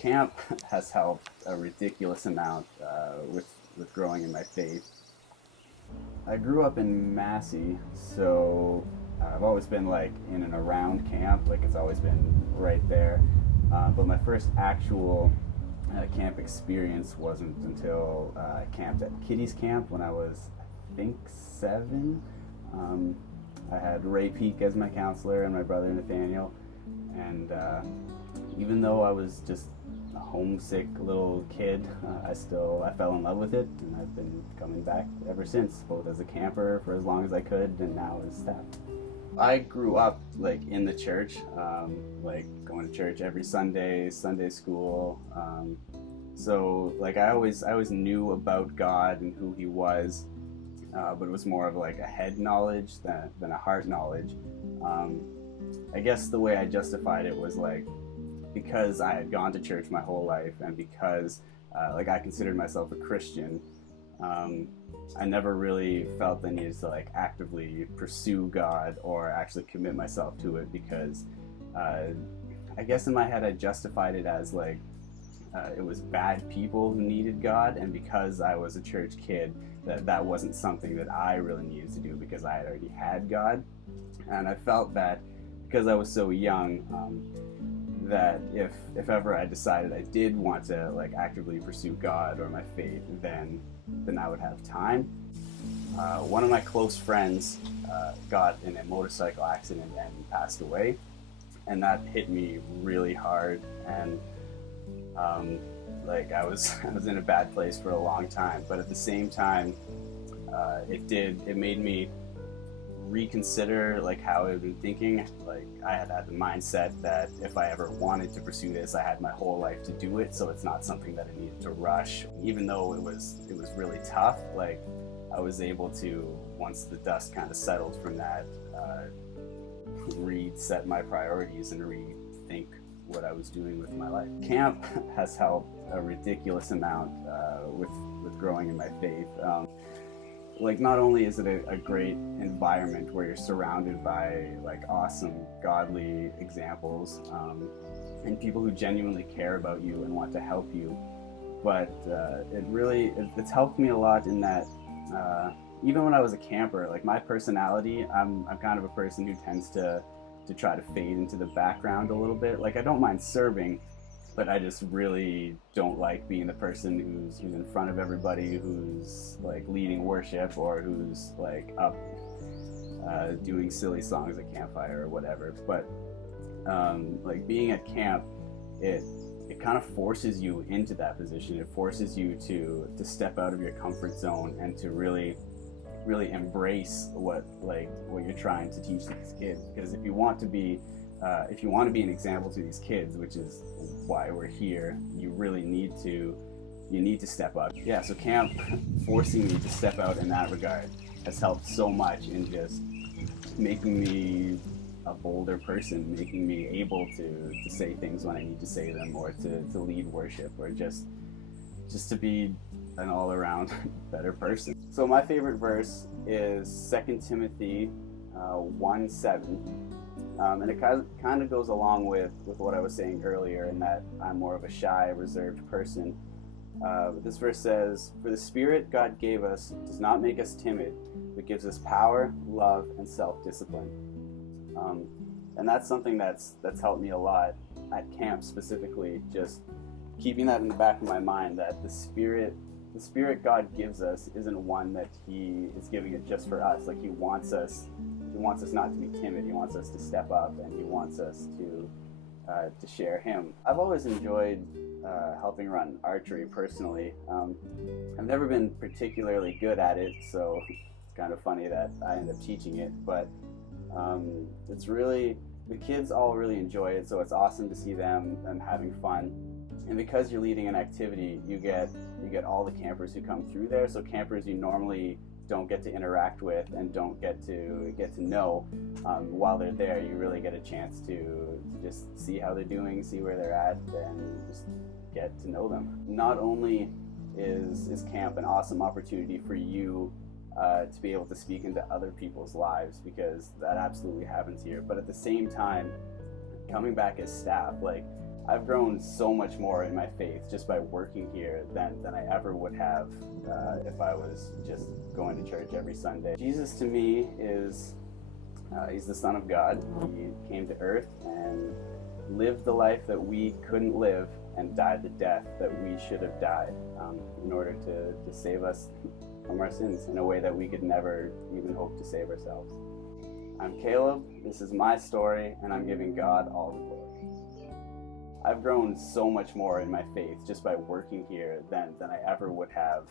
Camp has helped a ridiculous amount with growing in my faith. I grew up in Massey, so I've always been like in and around camp, like it's always been right there. But my first actual camp experience wasn't until I camped at Kitty's Camp when I was, I think, 7. I had Ray Peak as my counselor and my brother Nathaniel, and even though I was just a homesick little kid, I fell in love with it, and I've been coming back ever since, both as a camper for as long as I could, and now as staff. I grew up like in the church, like going to church every Sunday, Sunday school. So like I always knew about God and who He was, but it was more of like a head knowledge than a heart knowledge. I guess the way I justified it was like, because I had gone to church my whole life, and because like I considered myself a Christian, I never really felt the need to like actively pursue God or actually commit myself to it, because I guess in my head I justified it as like it was bad people who needed God, and because I was a church kid, that wasn't something that I really needed to do because I had already had God. And I felt that because I was so young, that if ever I decided I did want to like actively pursue God or my faith, then I would have time. One of my close friends got in a motorcycle accident and passed away, and that hit me really hard. And like I was in a bad place for a long time, but at the same time, it made me reconsider like how I've been thinking. Like I had the mindset that if I ever wanted to pursue this, I had my whole life to do it, so it's not something that I needed to rush. Even though it was really tough, like I was able to, once the dust kind of settled from that, reset my priorities and rethink what I was doing with my life. Camp has helped a ridiculous amount with growing in my faith. Like not only is it a great environment where you're surrounded by like awesome godly examples and people who genuinely care about you and want to help you, but it's helped me a lot in that even when I was a camper, like my personality, I'm kind of a person who tends to try to fade into the background a little bit. Like I don't mind serving, but I just really don't like being the person who's in front of everybody, who's like leading worship, or who's like up doing silly songs at campfire or whatever. But like being at camp, it kind of forces you into that position. It forces you to step out of your comfort zone and to really embrace what you're trying to teach these kids. Because if you want to be an example to these kids, which is why we're here, you really need to step up. Yeah, so camp forcing me to step out in that regard has helped so much in just making me a bolder person, making me able to say things when I need to say them, or to lead worship, or just to be an all-around better person. So my favorite verse is 2 Timothy 1:7. And it kind of goes along with what I was saying earlier, in that I'm more of a shy, reserved person. But this verse says, "For the Spirit God gave us does not make us timid, but gives us power, love, and self-discipline." And that's something that's helped me a lot at camp specifically, just keeping that in the back of my mind, that the Spirit God gives us isn't one that He is giving it just for us. Like He wants us not to be timid. He wants us to step up, and He wants us to share Him. I've always enjoyed helping run archery personally. I've never been particularly good at it, so it's kind of funny that I end up teaching it. But it's really, the kids all really enjoy it, so it's awesome to see them having fun. And because you're leading an activity, you get all the campers who come through there. So campers you normally don't get to interact with and don't get to know while they're there, you really get a chance to just see how they're doing, see where they're at, and just get to know them. Not only is camp an awesome opportunity for you to be able to speak into other people's lives, because that absolutely happens here, but at the same time, coming back as staff, like I've grown so much more in my faith just by working here than I ever would have if I was just going to church every Sunday. Jesus to me is, he's the Son of God. He came to earth and lived the life that we couldn't live and died the death that we should have died in order to save us from our sins in a way that we could never even hope to save ourselves. I'm Caleb, this is my story, and I'm giving God all the glory. I've grown so much more in my faith just by working here than I ever would have